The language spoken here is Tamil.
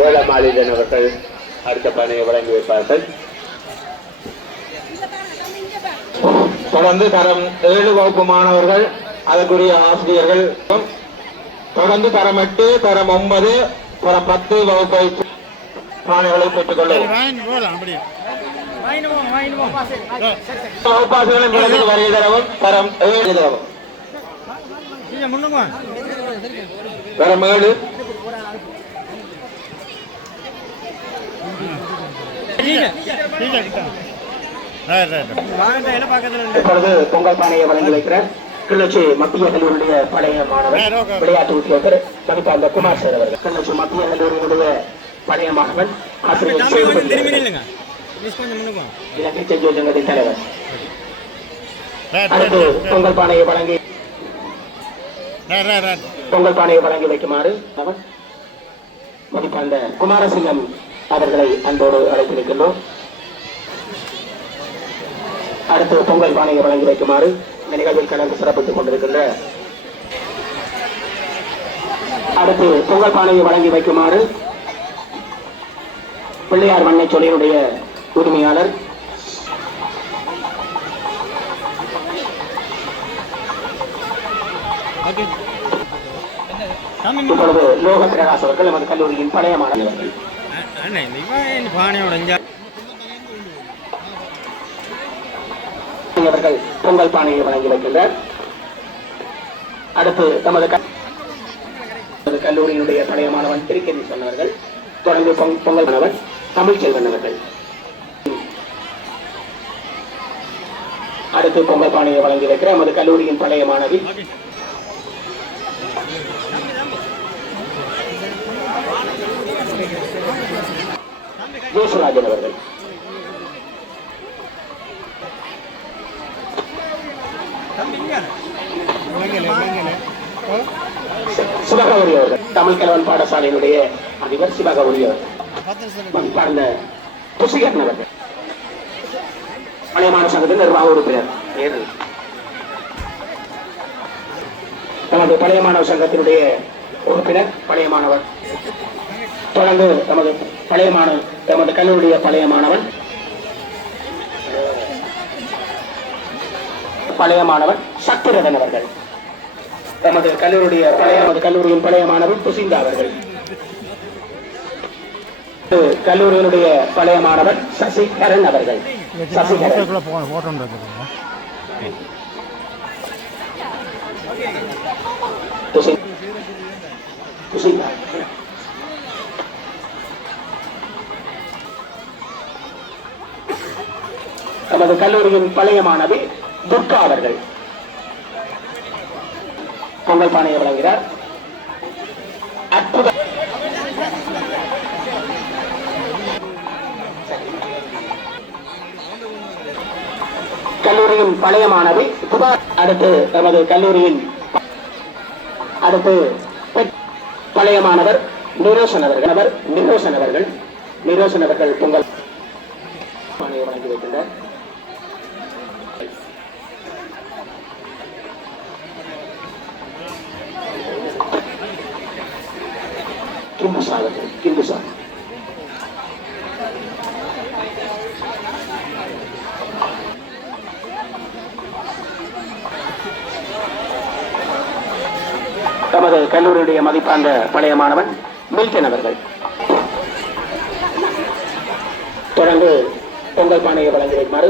வேளமாலிதன் அவர்கள் அடுத்த பணியை வழங்கி வைப்பார்கள். தொடர்ந்து தரம் 7 வகுப்பு மாணவர்கள் அதற்குரிய ஆசிரியர்கள் தொடர்ந்து தரம் 8 தரம் 9 தரம் 10 வகுப்பை மாணவர்களை பெற்றுக் கொள்ளும் வகுப்பாசிரியர்களின் விலகில் வருகை தரவும் தரம் 7 தரவும் தரம் 7 இப்பொழுது பொங்கல் பானையை வழங்கி வைக்கிறார் கிளிநொச்சி மத்திய கல்லூரியுடைய பழைய மாணவன் விளையாட்டு உத்தியோகர் மதிப்பார்ந்த குமார் சார் அவர்கள். கிளிநொச்சி மத்திய கல்லூரியினுடைய பழைய மாணவன் ஆசிரியர் இலங்கை செஞ்சோர் சங்கத்தின் தலைவர். அடுத்து பொங்கல் பானையை வழங்கி வைக்குமாறு மதிப்பார்ந்த குமாரசிங்கம் அவர்களை அன்போடு அழைத்திருக்கின்றோம். அடுத்து பொங்கல் பானையை வழங்கி வைக்குமாறு இந்த நிகழ்வில் கலந்து சிறப்பித்துக் கொண்டிருக்கின்ற அடுத்து பொங்கல் பானையை வழங்கி வைக்குமாறு பிள்ளையார் வண்ணை சொல்லினுடைய உரிமையாளர் இப்பொழுது லோக பிரகாஷ் அவர்கள் நமது கல்லூரியின் பழைய மாணவர்கள். அவர்கள் பொங்கல் பானையை வழங்கி வைக்கின்றார். அடுத்து நமது கல்லூரியினுடைய பழைய மாணவன் திருக்கேதி சொன்னவர்கள். தொடர்ந்து பொங்கல் மாணவன் தமிழ்ச்செல்வன் அவர்கள். அடுத்து பொங்கல் பானையை வழங்கி வைக்கிற நமது கல்லூரியின் பழைய மாணவி ஜோசுராஜன் அவர்கள். சிவகௌரி அவர்கள் தமிழ் கலவன் பாடசாலையினுடைய அதிபர் சிவகௌரி அவர்கள். பார்ந்த புசிகரன் அவர்கள் பழைய மாணவர் சங்கத்தின் நிர்வாக உறுப்பினர். நமது பழைய மாணவர் சங்கத்தினுடைய உறுப்பினர் பழைய மாணவர். தொடர்ந்து நமது கல்லூரிய பழைய மாணவன் சக்திரதன் அவர்கள். நமது கல்லூரியின் பழைய மாணவன் புசிந்தா அவர்கள். கல்லூரியினுடைய பழைய மாணவன் சசிகரன் அவர்கள். நமது கல்லூரியின் பழைய மாணவி துர்கா அவர்கள் பொங்கல் பானையை வழங்குகிறார். அற்புத கல்லூரியின் பழைய மாணவி அடுத்து நமது கல்லூரியின் பழைய மாணவர் நிரோசன் அவர்கள் பொங்கல் பானையை வழங்கி வைக்கின்றார். நமது கல்லூரியுடைய மதிப்பார்ந்த பழைய மாணவன் மில்டன் அவர்கள். தொடர்ந்து பொங்கல் பானையை வழங்கி வைக்குமாறு